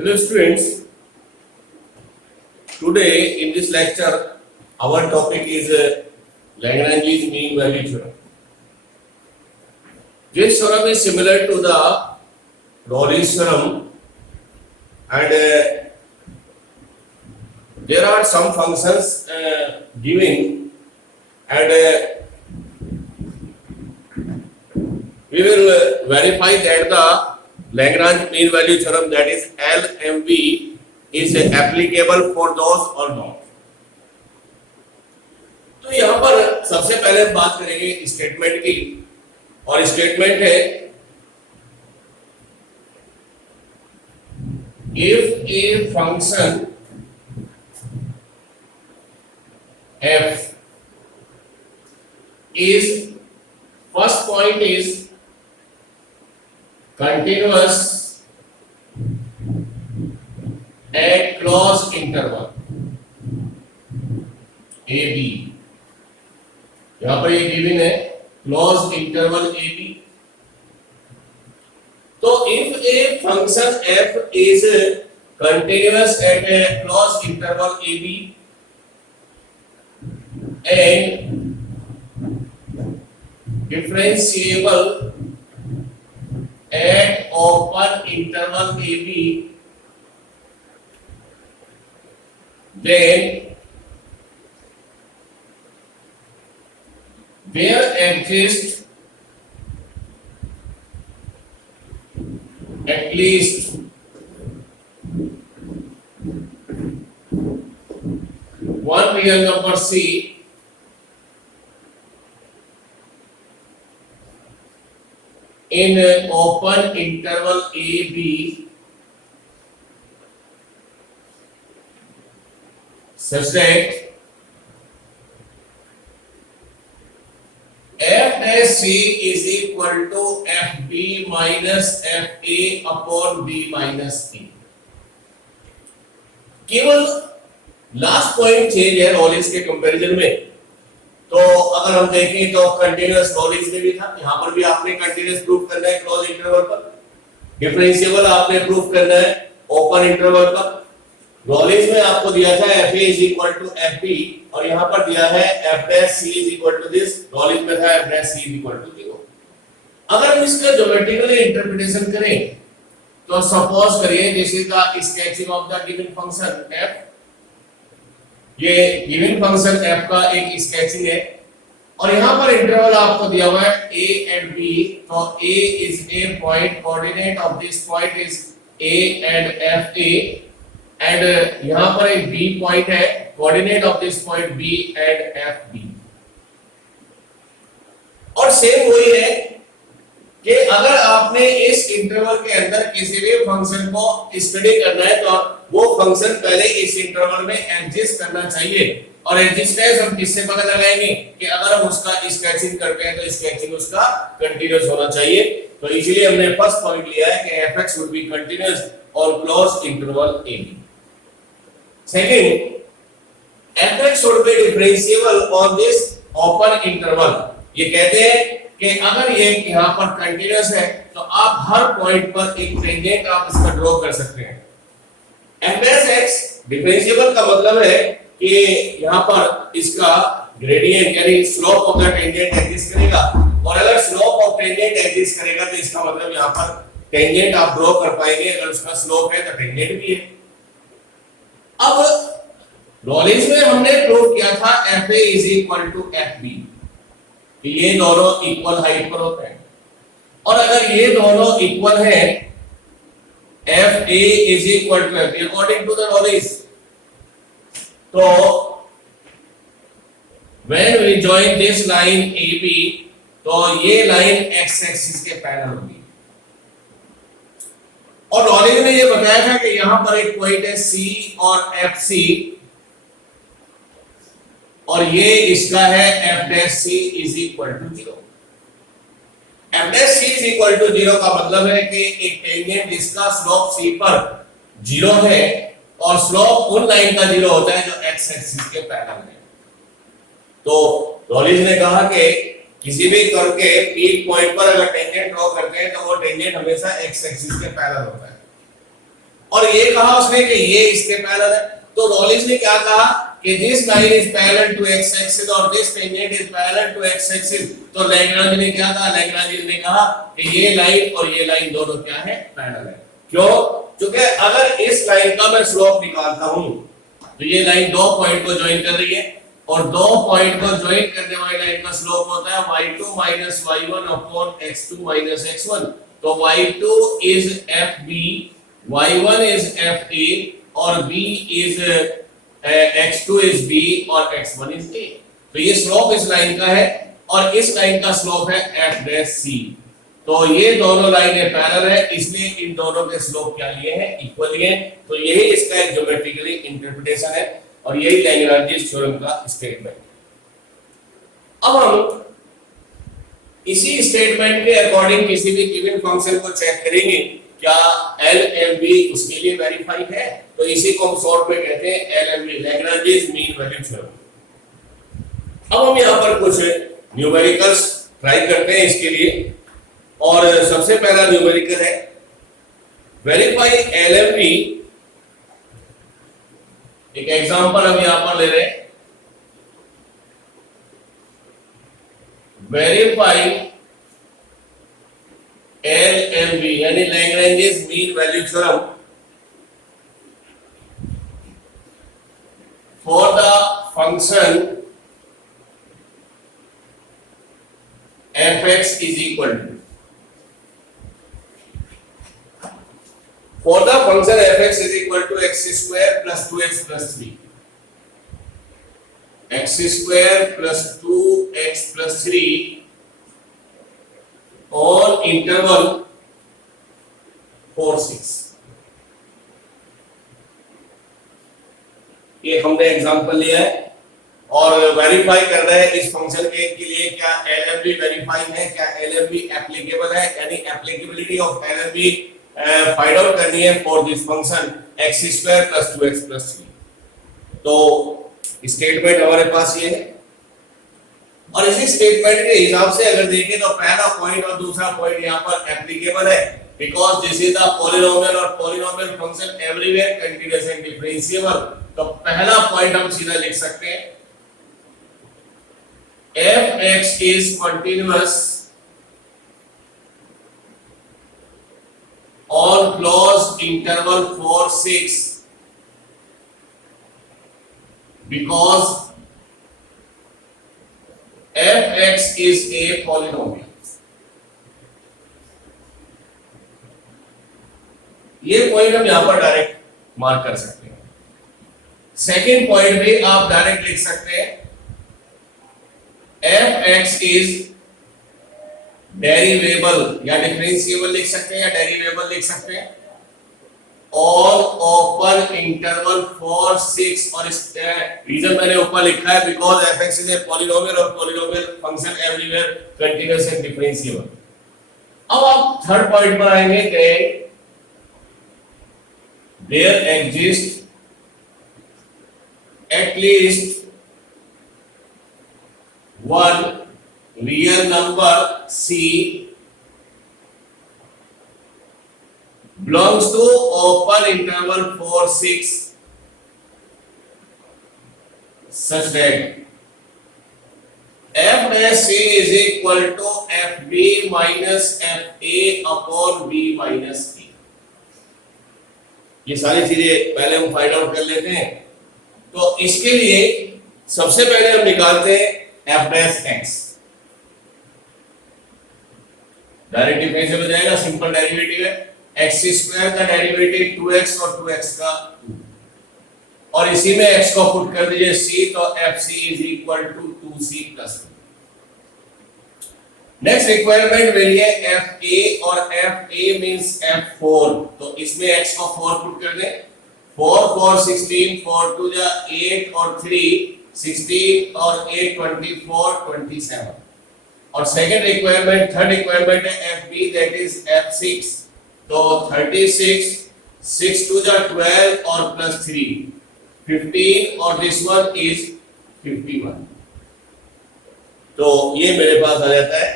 Hello students, today in this lecture our topic is Lagrange's mean value theorem. This theorem is similar to the Rawlings theorem and there are some functions given and we will verify that the Lagrange mean value theorem, that is LMV, is applicable for those or not. तो यहाँ पर सबसे पहले बात करेंगे statement की, और statement है if a function f is, first point is continuous at closed interval AB, यहां पर ये गिवन है closed interval AB. तो if a function f is continuous at a closed interval AB and differentiable at open interval AB, then there exists at least one real number C in an open interval AB such that f dash C is equal to fb minus fa upon b minus e. केवल last point change है Rollins के comparison में. तो अगर हम देखें तो continuous Rollins में भी था, यहां पर भी आपने कंटीन्यूअस प्रूफ करना है क्लोज इंटरवल पर, डिफरेंशिएबल आपने प्रूफ करना है ओपन इंटरवल पर. रॉलिंस में आपको दिया था fa is equal to fb और यहां पर दिया है f dash c is equal to this, Rollins में था f dash c is equal to 0. अगर हम इसका ज्योमेट्रिकली इंटरप्रिटेशन करें तो सपोज करिए this is the sketching of the given function f. ये गिवन फंक्शन f का एक स्केचिंग है और यहां पर इंटरवल आपको दिया हुआ है a and b. तो a is a point, coordinate of this point is a and f a, and यहां पर एक b पॉइंट है, coordinate of this point b and f b. और सेम वही है कि अगर आपने इस इंटरवल के अंदर किसी भी फंक्शन को स्टडी करना है तो वो फंक्शन पहले इस इंटरवल में एग्जिस्ट करना चाहिए. और एग्जिस्टेंस हम किससे पता लगाएंगे कि अगर हम उसका स्केचिंग करते हैं तो स्केचिंग उसका कंटीन्यूअस होना चाहिए. तो इसीलिए हमने फर्स्ट पॉइंट लिया है कि fx वुड बी कंटीन्यूअस और closed interval ab. Second, fx should be differentiable on this open interval. ये कहते हैं कि अगर ये यहां पर कंटीन्यूअस है तो आप हर पॉइंट पर एक टेंजेंट आप इसका ड्रॉ कर सकते हैं. f dash x डिफरेंशिएबल का मतलब है कि यहां पर इसका ग्रेडियंट यानी slope of the tangent exist करेगा, और अगर स्लोप ऑफ टेंजेंट एग्जिस्ट करेगा तो इसका मतलब यहां पर टेंजेंट आप ड्रॉ कर पाएंगे. अगर उसका स्लोप है तो टेंजेंट भी है. अब रॉलिंस में हमने प्रूव किया था fa is equal to fb, ये दोनों इक्वल हाइट पर होते हैं. और अगर ये दोनों इक्वल है fa is equal to fb according to the Rawlings, तो when we join this line ab तो ये लाइन x एक्सिस के पैरेलल होगी. और रॉलिंस ने ये बताया था कि यहां पर एक पॉइंट है c और fc और ये इसका है f dash c is equal to 0. f dash c is equal to 0 का मतलब है कि एक टेंजेंट जिसका स्लोप c पर 0 है और स्लोप उन लाइन का 0 होता है जो x एक्सिस के पैरेलल है. तो रॉलिंस ने कहा कि किसी भी कर्व के पीक पॉइंट पर अगर टेंजेंट ड्रॉ करते हैं तो वो टेंजेंट हमेशा x एक्सिस के पैरेलल होता है. और ये कहा उसने कि ये इसके पैरेलल है। तो रॉलिंस ने क्या कहा कि this line is parallel to X axis और this tangent is parallel to X axis. तो लैग्रांज ने क्या कहा, लैग्रांज ने कहा कि ये लाइन और ये लाइन दोनों क्या है, पैरेलल है। क्यों? क्योंकि अगर इस लाइन का मैं स्लोप निकालता हूं तो ये लाइन दो पॉइंट को ज्वाइन कर रही है और दो पॉइंट को ज्वाइन करने वाली लाइन का स्लोप होता है y2 minus y1 upon x2 minus x1। तो y2 is fb, y1 is fa और b is x2 is b और x1 is a। तो ये स्लोप इस लाइन का है और इस लाइन का स्लोप है f dash c। तो ये दोनों लाइनें पैरेलल है, इसलिए इन दोनों के स्लोप क्या लिए हैं, इक्वल लिए। तो यही इसका एक ज्योमेट्रिकली इंटरप्रिटेशन है और यही लैग्रांज थ्योरम का स्टेटमेंट। अब हम इसी स्टेटमेंट के अकॉर्डिंग किसी भी गिवन फंक्शन को चेक करेंगे क्या LMB उसके लिए वेरीफाई है। तो इसी को हम शॉर्ट में कहते हैं LMB, Lagrange mean value theorem. अब हम यहां पर कुछ न्यूमेरिकल्स ट्राई करते हैं इसके लिए और सबसे पहला न्यूमेरिकल है वेरीफाई LMB। एक एग्जांपल हम यहां पर ले रहे हैं, वेरीफाई LMB यानी Lagrange mean value theorem for the function fx is equal to, for the function fx is equal to x square plus 2x plus 3, x square plus 2x plus 3 on interval 4 6। ये हमने example लिया है और verify कर रहे हैं इस function के लिए क्या LMB वेरीफाई है, क्या LMB एप्लीकेबल है, यानी applicability of LMB find out करनी है for this function x square plus 2x plus 3। तो स्टेटमेंट हमारे पास ये है और इसी स्टेटमेंट के हिसाब से अगर देखें तो पहला पॉइंट और दूसरा पॉइंट यहाँ पर एप्लीकेबल है because this is the polynomial और polynomial function everywhere continuous and differentiable. तो पहला पॉइंट हम सीधा लिख सकते हैं fx is continuous on closed interval 4 6 because fx is a polynomial। ये पॉइंट हम यहां पर डायरेक्ट मार्क कर सकते हैं। सेकेंड पॉइंट भी आप डायरेक्ट लिख सकते हैं fx is डेरिवेबल या डिफरेंशिएबल लिख सकते हैं या डेरिवेबल लिख सकते हैं और ओपन इंटरवल 4 6। और इस रीजन मैंने ऊपर लिखा है because fx is a polynomial और polynomial function everywhere continuous and differentiable. अब आप थर्ड पॉइंट पर आएंगे कि there exist at least one real number C belongs to open interval 4 6 such that f dash C is equal to fb minus fa upon b minus a। ये सारी चीजें पहले हम फाइंड आउट कर लेते हैं। तो इसके लिए सबसे पहले हम निकालते हैं f dash x। Direct differential हो जाएगा, सिंपल डेरिवेटिव है। x स्क्वायर का डेरिवेटिव 2x और 2x का 2 और इसी में x को पुट कर दीजिए c तो fc is equal to 2c plus 2। Next requirement मेरी है fa और fa मींस f4। तो इसमें x को 4 पुट कर दें, 4 4 16 4 2 जा 8 और 3 16 और 8 24 27। और सेकंड रिक्वायरमेंट थर्ड रिक्वायरमेंट है fb दैट इज f6। तो 36 6 2 जा 12 और प्लस 3 15 और दिस वन इज 51। तो ये मेरे पास आ जाता है।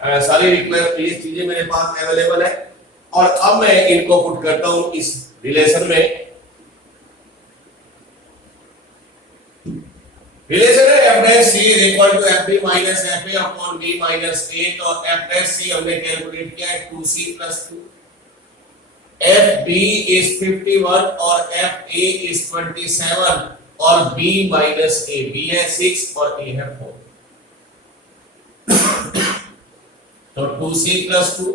सारी रिक्वायरमेंट ये चीजें मेरे पास अवेलेबल है और अब मैं इनको पुट करता हूं इस रिलेशन में। रिलेशन है F dash C is equal to F B minus F A upon B minus A. तो एफ डैश सी हमने कैलकुलेट किया है 2c plus 2। F b is 51 और एफ ए इज 27 और b माइनस ए, b है 6 और a है 4। तो 2c प्लस 2,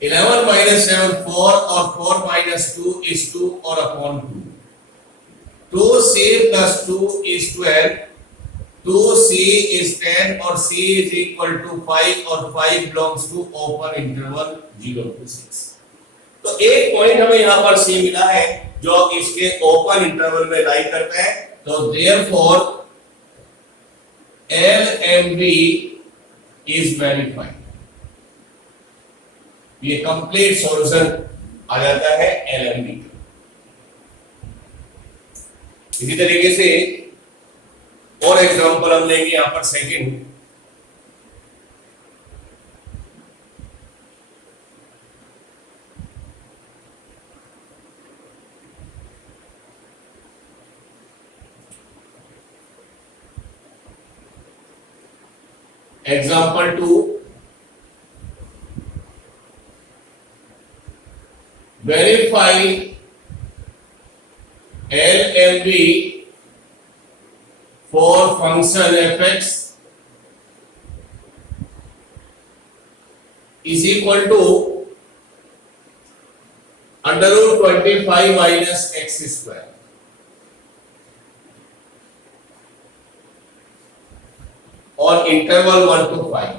11 माइनस 7 4 और 4 माइनस 2 इज 2 और upon 2। 2c plus 2 is 12, 2c is 10 और c is equal to 5 और 5 belongs to open interval 0 to 6। तो एक पॉइंट हमें यहाँ पर c मिला है जो इसके ओपन इंटरवल में लाई करता है। तो therefore LMB is verified। ये कंप्लीट सॉल्यूशन आ जाता है LMB। इसी तरीके से और एग्जांपल हम लेंगे यहां पर second. Example 2, verify LMB for function fx is equal to under root 25 minus x square और इंटरवल 1 to 5,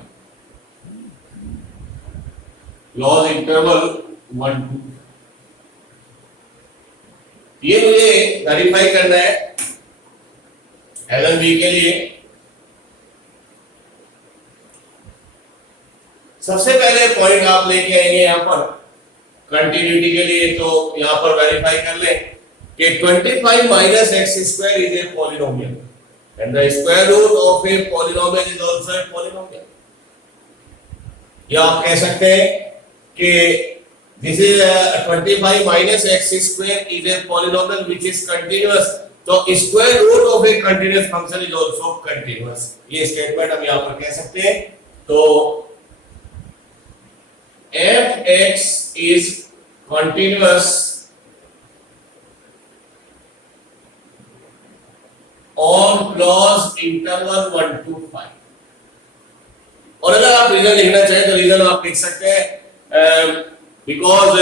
लॉज इंटरवल 1 to। ये मुझे वेरीफाई करना है LMB के लिए। सबसे पहले पॉइंट आप लेके आएंगे यहाँ पर कंटिन्यूटी के लिए। तो यहाँ पर वेरीफाई कर ले कि 25 minus x square is a polynomial and the square root of a polynomial is also a polynomial. या आप कह सकते हैं कि this is 25 minus x square is a polynomial which is continuous। तो square root of a continuous function is also continuous। ये statement हम यहाँ पर कह सकते हैं। तो fx is continuous on closed interval 1 to 5। और अगर आप रीजन लिखना चाहें तो रीजन आप लिख सकते हैं because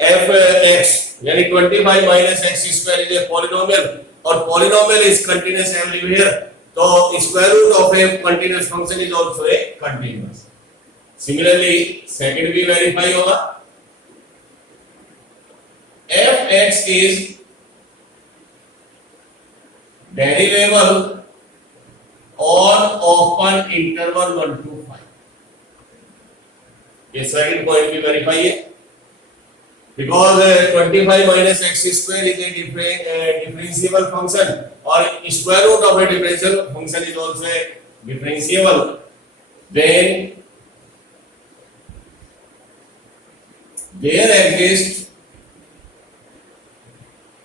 fx यानी 25 minus x square is a polynomial और polynomial is continuous everywhere। तो square root of a continuous function is also a continuous। Similarly second भी verify होगा। fx is derivable on open interval 1 to 5। ये second point भी verify है because 25 minus x square is a differentiable function और square root of a differential function is also a differentiable. Then there exist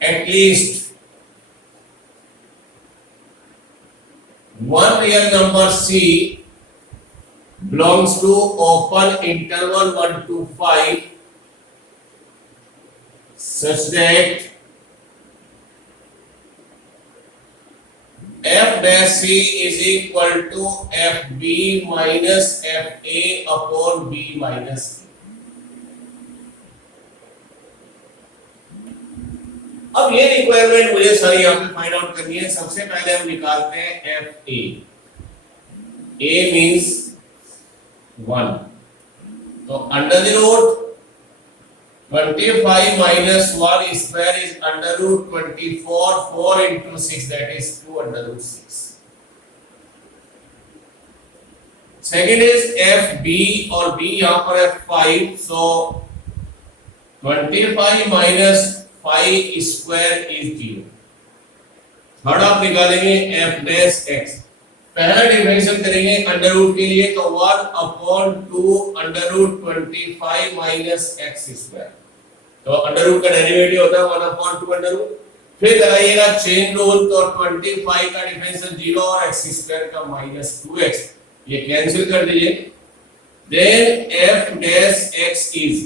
at least one real number c belongs to open interval 1 to 5 such that f dash c is equal to fb minus fa upon b minus c। अब ये requirement मुझे सारी यहाँ पे find out करनी है। सबसे पहले हम निकालते हैं एफ ए। A means 1। तो under the root 25 minus 1 square is under root 24, 4 into 6 that is 2 under root 6। Second is FB और B यहाँ पर है 5, so 25 minus 5 square is 0। Third आप निकालेंगे F dash X। पहला डिफरेंशियल करेंगे अंडर रूट के लिए तो 1/2 under root 25 minus x square, तो अंडर रूट का डेरिवेटिव होता है 1/2 अंडर रूट। फिर लगाइएगा चेन रूल, तो 25 का डिफरेंशियल 0 और एक्स स्क्वायर का -2x, ये कैंसिल कर दीजिए। Then f dash x is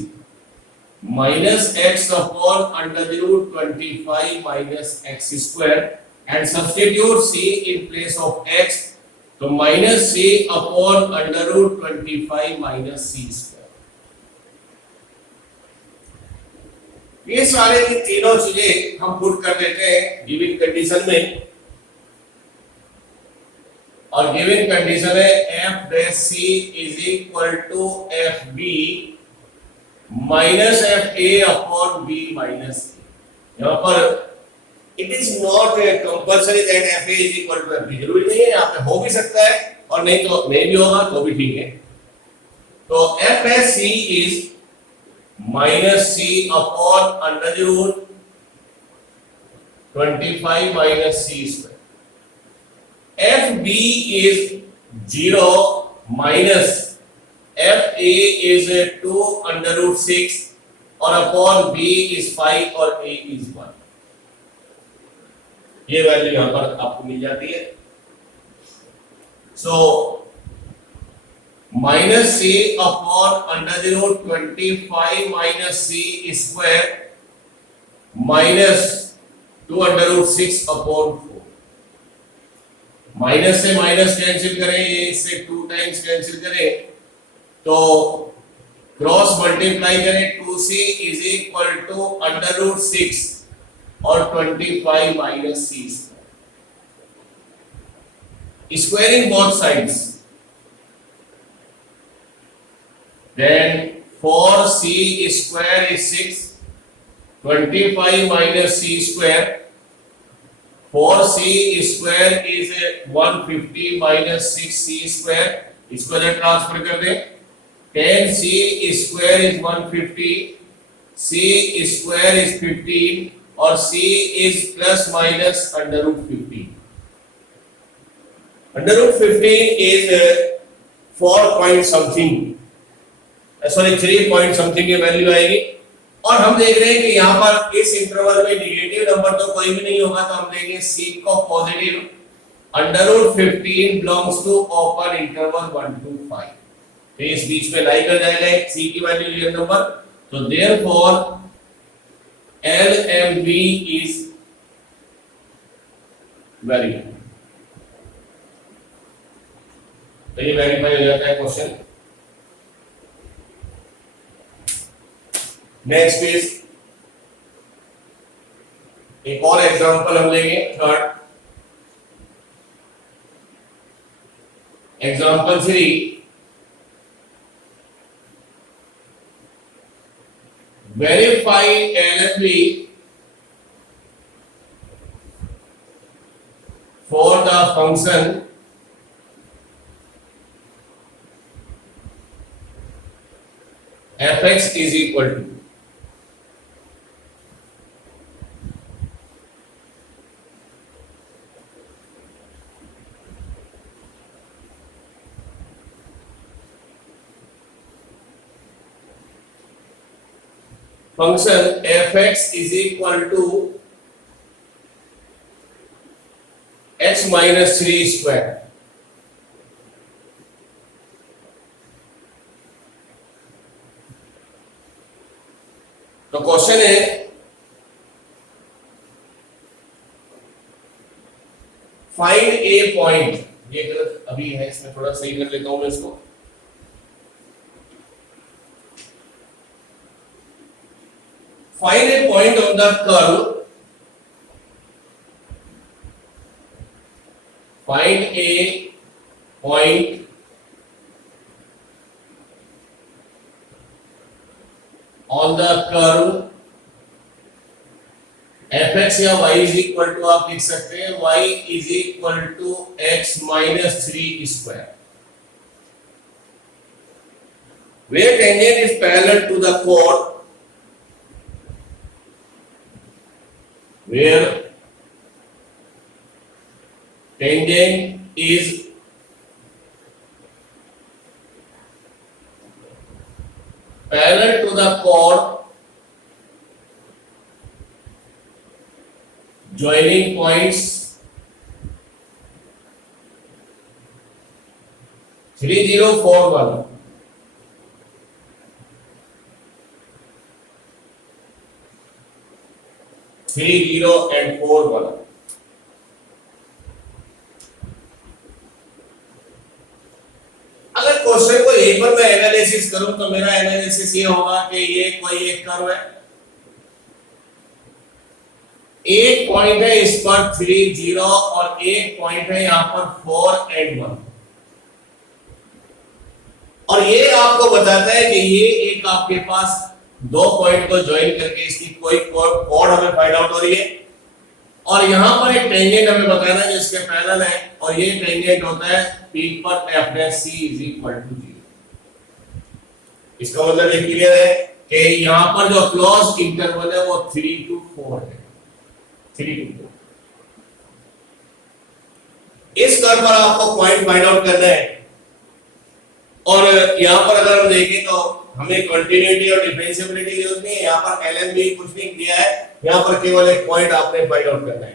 -x upon under root 25 minus x square and substitute c in place of x, तो -c upon under root 25 minus c square. ये सारे की तीनों चीजें हम पुट कर देते हैं गिवन कंडीशन में, और गिवन कंडीशन है f dash c is equal to F B minus F A upon B minus A. यहाँ पर it is not compulsory that F A is equal to F B, जरूरी नहीं है, यहाँ पे हो भी सकता है और नहीं तो नहीं भी होगा तो भी ठीक है। तो F dash C is minus C upon under root 25 minus C square. F b is 0 minus F A is 2 under root 6 और अपॉन बी इज 5 और ए इज 1। ये वैल्यू यहां पर आपको मिल जाती है। सो माइनस सी अपॉन अंडर रूट 25 माइनस सी square minus 2 under root 6 upon 4। Minus से माइनस कैंसिल करें, ये इससे 2 टाइम्स कैंसिल करें तो क्रॉस मल्टीप्लाई करें, 2c is equal to under root 6 और 25 minus c squaring both sides, then 4c square is 6, 25 minus c square, 4c square is 150 minus 6c square, इसको जब ट्रांसफर कर दें 10c square is 150, c square is 15 और c is plus minus under root 15। Under root 15 is 4 point something, sorry 3 point something की value आएगी। और हम देख रहे हैं कि यहाँ पर इस इंटरवल में नेगेटिव नंबर तो कोई भी नहीं होगा, तो हम देंगे c को positive. Under root 15 belongs to open interval 1 to 5, तो इस बीच में लाई कर जाएगा c की वैल्यू रियल नंबर, तो देयरफॉर LMB इज वेरी, तो ये वेरीफाई हो जाता है क्वेश्चन। नेक्स्ट इज एक और एग्जांपल हम लेंगे, third example 3। verify LMB for the function fx is equal to, function fx is equal to x minus 3 square। तो क्वेश्चन है फाइंड ए पॉइंट, ये गलत अभी है, इसमें थोड़ा सही कर लेता हूं मैं इसको। Find a point on the curve. Find a point on the curve fx या y is equal to, आप लिख सकते हैं y is equal to x minus 3 square, where tangent is parallel to the chord, where tangent is parallel to the chord joining points 3041 30 and 41। अगर question को एक बार मैं analysis करूं तो मेरा एनालिसिस ये होगा कि ये कोई एक कर्व है, एक पॉइंट है इस पर 30 और एक पॉइंट है यहां पर 4 and 1, और ये आपको बताता है कि ये एक आपके पास दो पॉइंट को ज्वाइन करके इसकी कोई कोड हमें फाइंड आउट हो रही है, और यहां पर एक टेंजेंट हमें बताना है जो इसके पैरेलल है, और ये टेंजेंट होता है पीक पर f dash c is equal to 0। इसका मतलब ये क्लियर है कि यहां पर जो क्लोज इंटरवल है वो 3 to 4 है, 3 to 4। इस कर्व पर आपको पॉइंट फाइंड आउट करना है, और यहां पर अगर हम देखें तो हमें कंटिन्यूटी और डिफरेंशिएबिलिटी की जरूरत नहीं है, यहां पर एलएमबी कुछ नहीं दिया है, यहां पर केवल एक पॉइंट आपने फाइंड आउट करना है।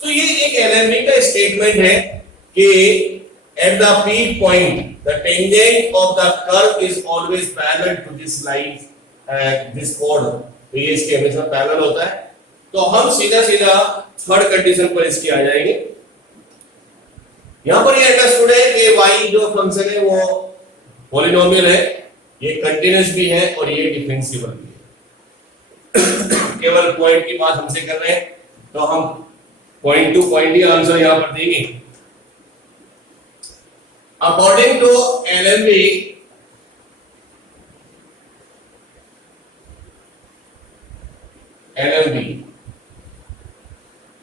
तो ये एक एलएमबी का स्टेटमेंट है कि at the peak point the tangent of the curve is always parallel to this line, this कोड, तो ये इसके हमेशा पैरेलल होता है। तो हम सीधा सीधा थर्ड कंडीशन पर इसकी आ जाएंगे। यहां पर ये अंडरस्टूड है कि y जो फंक्शन है वो पॉलिनोमियल है, ये कंटीन्यूअस भी है और ये डिफरेंशिएबल भी है। केवल पॉइंट की बात हमसे कर रहे हैं तो हम पॉइंट टू पॉइंट ही आंसर यहां पर देंगे। According to LMB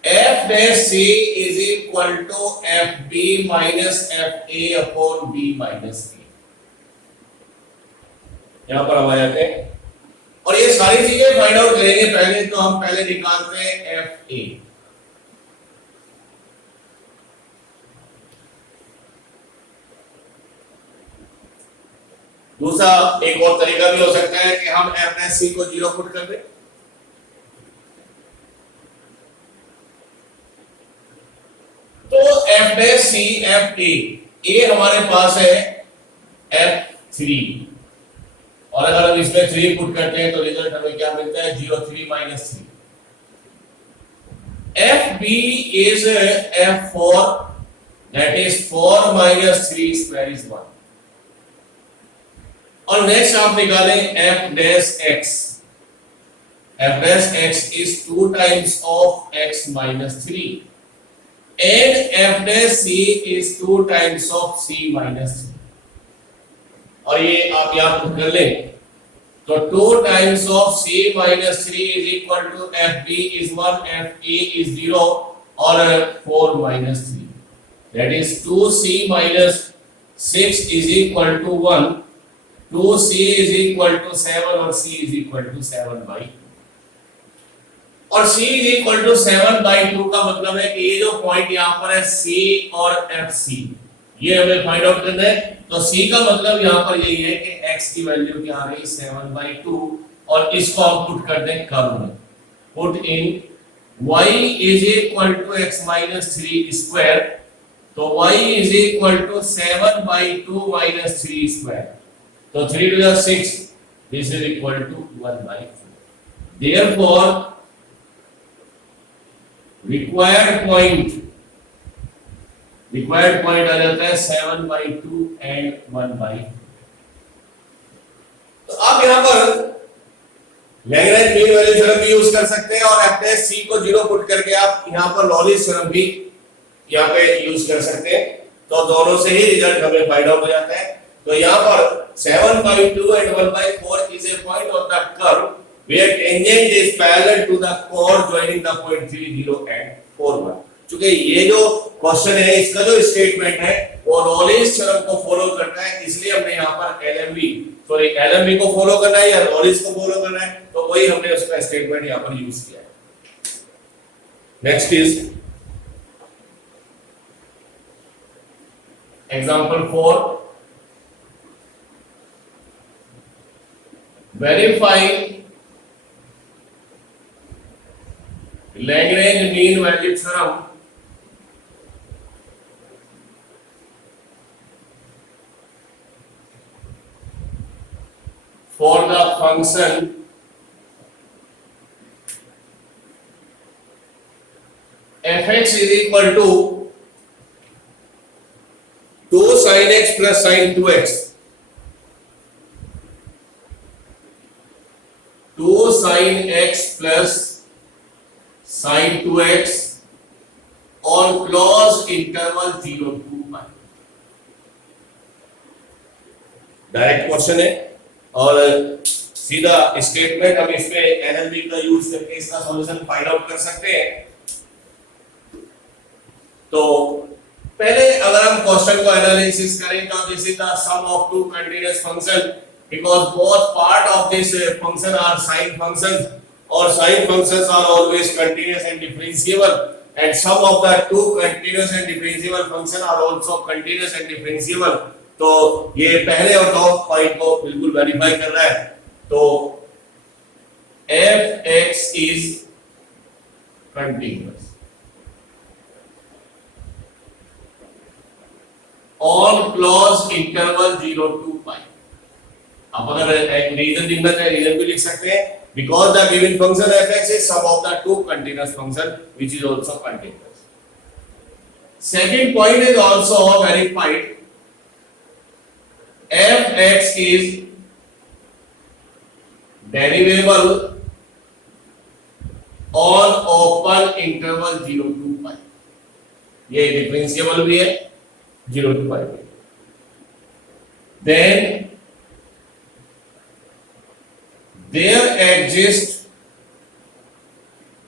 f dash c is equal to fb minus fa upon b minus a। यहां पर हम आ जाते हैं और ये सारी चीजें फाइंड आउट करेंगे। पहले तो हम पहले निकालते हैं fa। दूसरा एक और तरीका भी हो सकता है कि हम f dash c को 0 पुट कर दें। तो f dash c fa, ये हमारे पास है f3, और अगर हम इसमें 3 पुट करते हैं तो रिजल्ट हमें क्या मिलता है 0 3 minus 3। fb is f4, that is 4 minus 3 square is 1। और नेक्स्ट आप निकालें f dash x। f dash x is 2 times of x minus 3 and f dash c is 2 times of c minus 3। और ये आप यहां पुट कर लें तो 2 times of c minus 3 is equal to fb is 1, fe is 0 और 4 minus 3, that is 2c minus 6 is equal to 1, 2c is equal to 7 और c is equal to 7 by 2। और c is equal to 7 by 2 का मतलब है कि ये जो point यहाँ पर है c और fc, ये हमें फाइंड आउट करना है। तो c का मतलब यहाँ पर यही है कि x की वैल्यू क्या आ रही 7 by 2, और इसको हम पुट कर दें कर्व में। Put in y is equal to x minus 3 square, तो y is equal to 7 by 2 minus 3 square, तो 3 to the 6, this is equal to 1 by 4। Therefore required point आ जाता है 7 by 2 and 1 by 4। तो आप यहां पर लैग्रेंज मीन वैल्यू थ्योरम भी use कर सकते हैं, और f dash c को 0 पुट करके आप यहां पर लॉरेंस थ्योरम भी यहां पे यूज कर सकते हैं। तो दोनों से ही रिजल्ट हमें फाइंड आउट हो जाता है। तो यहां पर 7 by 2 and 1 by 4 is a point on the curve where tangent is parallel to the chord joining the point 3 0 and 4 1। क्योंकि ये जो क्वेश्चन है इसका जो स्टेटमेंट है वो लॉरेंस थ्योरम को फॉलो करता है, इसलिए हमने यहाँ पर एलएमबी को फॉलो करना है या लॉरेंस को फॉलो करना है, तो वही हमने उसका स्टेटमेंट यहाँ पर यूज किया है। Next is example 4। Verify Lagrange mean value theorem for the function fx is equal to 2 sin x plus sin 2x, 2 sin x plus sin 2x on closed interval 0 to pi। Direct question है और सीधा statement हम इसमें NLP का use करके इसका solution find out कर सकते हैं। तो पहले अगर हम क्वेश्चन को एनालिसिस करें तो this is the sum of two continuous function because both part of this function are sine functions और sine functions are always continuous and differentiable and sum of the two continuous and differentiable function are also continuous and differentiable. तो ये पहले और top point को बिल्कुल verify कर रहा है। तो fx is continuous on closed interval 0 to pi। आप अगर एक रीजन लिखना चाहे रीजन भी लिख सकते हैं because the given function fx is sum of the two continuous function which is also continuous। Second point is also verified fx is derivable on open interval 0 to pi। ये differentiable भी है 0 to pi में। Then there exists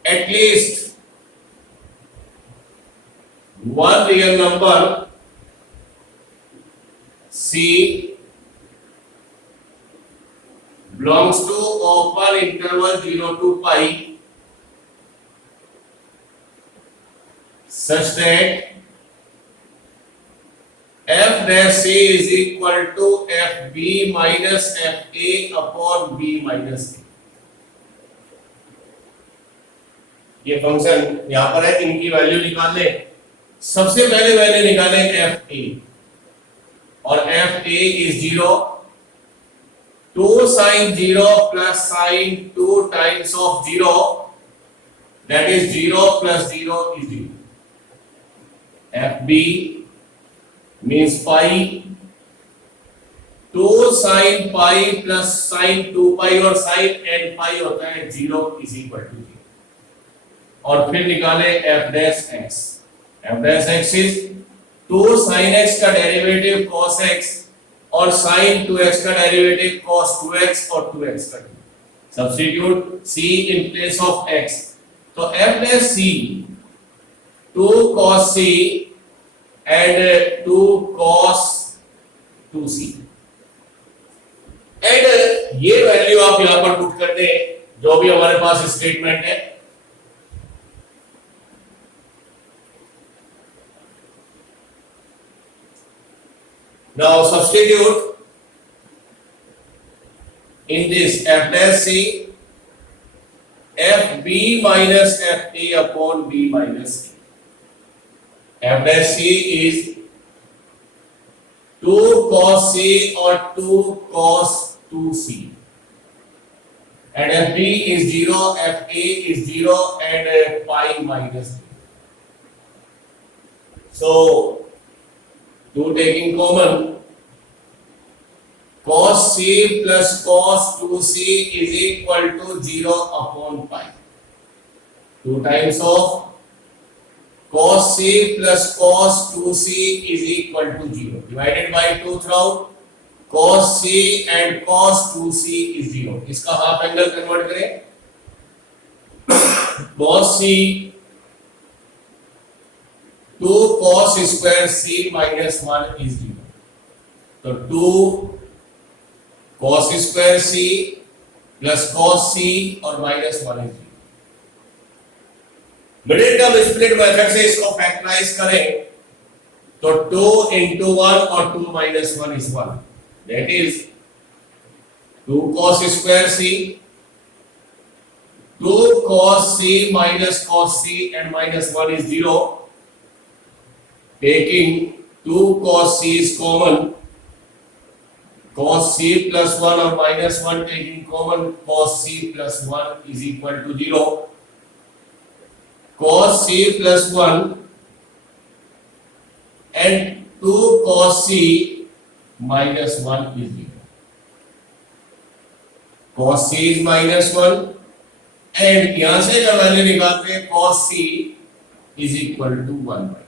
at least one real number C belongs to open interval 0 to pi such that f dash C is equal to fb minus fa upon b minus a। ये function यहां पर है, इनकी value निकाल ले। सबसे पहले value निकाले fa और fa is 0, 2 sin 0 plus sin 2 times of 0, that is 0 plus 0 is 0। fb means pi, 2 sin pi plus sin 2 pi और sin n pi होता है 0 is equal to 0। और फिर निकाले f dash x। f dash x is 2 sin x का derivative cos x और sin 2x का derivative cos 2x और 2x का। Substitute c in place of x। तो f dash c 2 cos c and 2 cos 2c and ये value आप यहां पर पुट कर दें जो भी हमारे पास स्टेटमेंट है। Now substitute in this f dash c fb minus fa upon b minus a। f dash c is 2 cos c or 2 cos 2c and fb is 0, fa is 0 and pi minus b। So 2 taking common, cos c plus cos 2c is equal to 0 upon pi। 2 times of cos c plus cos 2c is equal to 0 divided by 2 throughout, cos c and cos 2c is 0। इसका half angle convert करें, cos c 2 cos square c minus 1 is 0। तो 2 cos square c plus cos c और minus 1 is 0। Middle term split method से इसको factorise करें तो 2 into 1 और 2 minus 1 is 1, that is 2 cos square c, 2 cos c minus cos c and minus 1 is 0. Taking 2 cos c is common, cos c plus 1 or minus 1 taking common, cos c plus 1 is equal to 0. Cos c plus 1 and 2 cos c minus 1 is 0. cos c is minus 1 and यहां से जब value निकालते हैं cos c is equal to 1 by.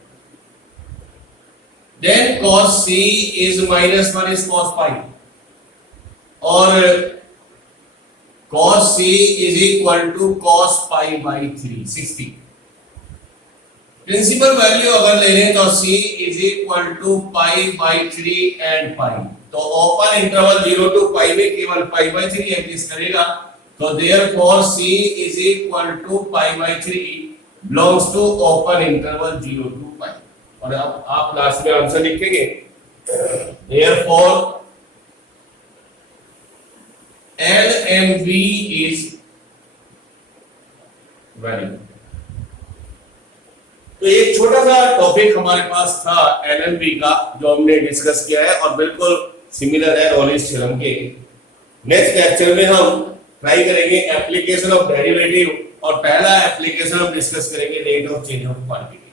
Then cos c is minus 1 is cos pi और cos c is equal to cos pi by 3 60. Principal value अगर ले लें तो c is equal to pi by 3 and pi. तो open interval 0 to pi में केवल pi by 3 exist करेगा, तो therefore c is equal to pi by 3 belongs to open interval 0 to pi. और अब आप लास्ट में आंसर लिखेंगे, therefore LMV is valid. तो एक छोटा सा टॉपिक हमारे पास था एलएमवी का जो हमने डिस्कस किया है और बिल्कुल सिमिलर है रॉलिन्स थ्योरम के. नेक्स्ट लेक्चर में हम ट्राई करेंगे एप्लीकेशन ऑफ डेरिवेटिव और पहला एप्लीकेशन हम डिस्कस करेंगे rate of change of quantity.